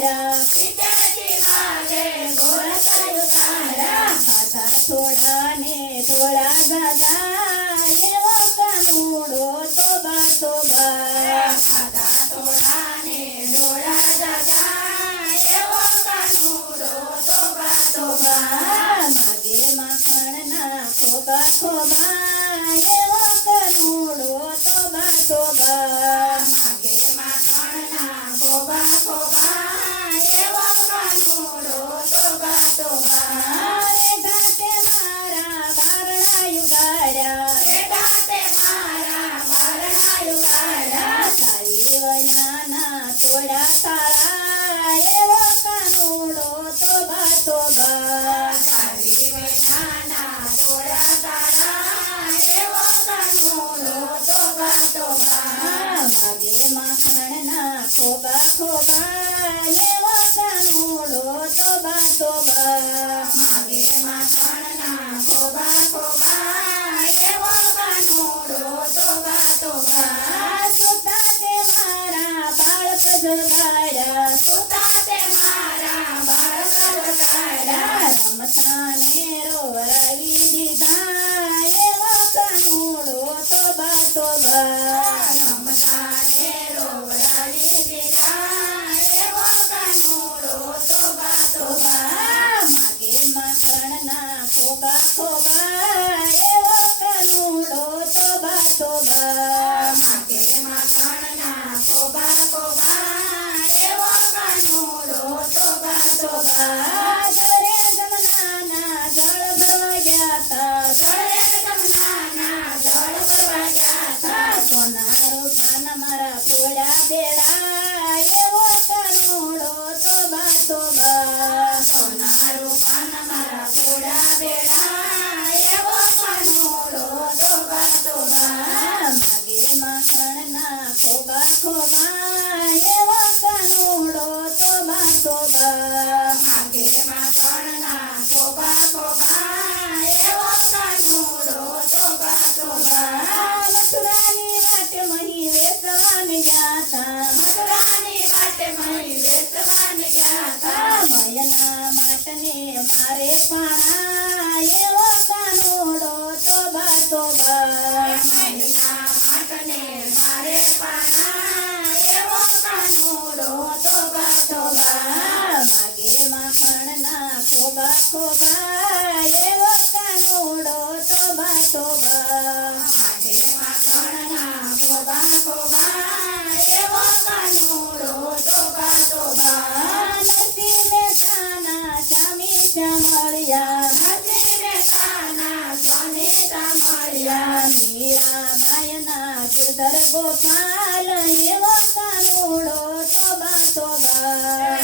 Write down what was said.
મારા વિચારતી મારે ગોળ કયું તારા હાથા થોડા ને થોડા ગાગા એવો કાનુડો તોબા તોબા ખાધા થોડા ને ડોળા દાદા એવો કાનુડો તોબા તોબા માગે માખણના ખોબા ખોબા એવો કાનુડો તોબા તોબા માગે માખણના ખોબા ખોબા એવો કાનુડો તોબા તોબા રે ઘાટે મારા બારણાયું ગાડ્યા બેટા તે મારા બારણાયું કાઢા સાવી વનાના થોડા તાળા એવો કાનુડો તોબા તોબા સારી વેનાના થોડા તારા એવો કાનુડો તોબા તોબા માગે માખણના ખોબા ખોબા એવો કાનુડો તોબા તોબા માગે માખણના ખોબા ખોબા એવો કાનુડો તોબા તોબા સુતા તે મારા બાળક જગાડ્યા સુતા તે મારા બાળક જગાડ્યા રમતા ને રોવરાવી દીધા એવો કાનુડો તોબા તોબા રમતા ને રોવડાવી દીધા એવો કાનુડો તોબા તોબા માગે માખણના ખોબા ખોબા એવો કાનુડો તોબા તોબા માગે માખણના ખોબા ખોબા એવો કાનુડો તોબા તોબા જરે જમનાના જળ ભરવા ગયા તા જળે જમનાના જળ ભરવા ગયા તા સોના રૂપાના મારા ફોડા બેડા એવો કાનુડો તોબા તોબા સોના રૂપાના મારા ઘોડા બેડા એવો કાનુડો તોબા તોબા માગે માખણના ખોબા ખોબા એવો કાનુડો તોબા તોબા માગે માખણના ખોબા ખોબા એવો કાનુડો તોબા તોબા મથુરાની વાટે મહી વેચવાને ગયા તા મથુરાની વાટે મહી વેચવાને ગયા તા મયના માટને મારે પાણા એવો કાનુડો તોબા તોબા મહિના માટને મારે પાણા એવો કાનુડો તોબા તોબા માગે માખણના ખોબા ખોબા એવો કાનુડો તોબા તોબા માગે માખણના ખોબા ખોબા એવો કાનુડો તોબા તોબા નરસિંહ મહેતાના સ્વામી શ્યામળિયા નરસિંહ મહેતાના સ્વામી સાંભળ્યા મીરાબાઈના ગિરધર ગોપાલ એવો કાનુડો તોબા તોબા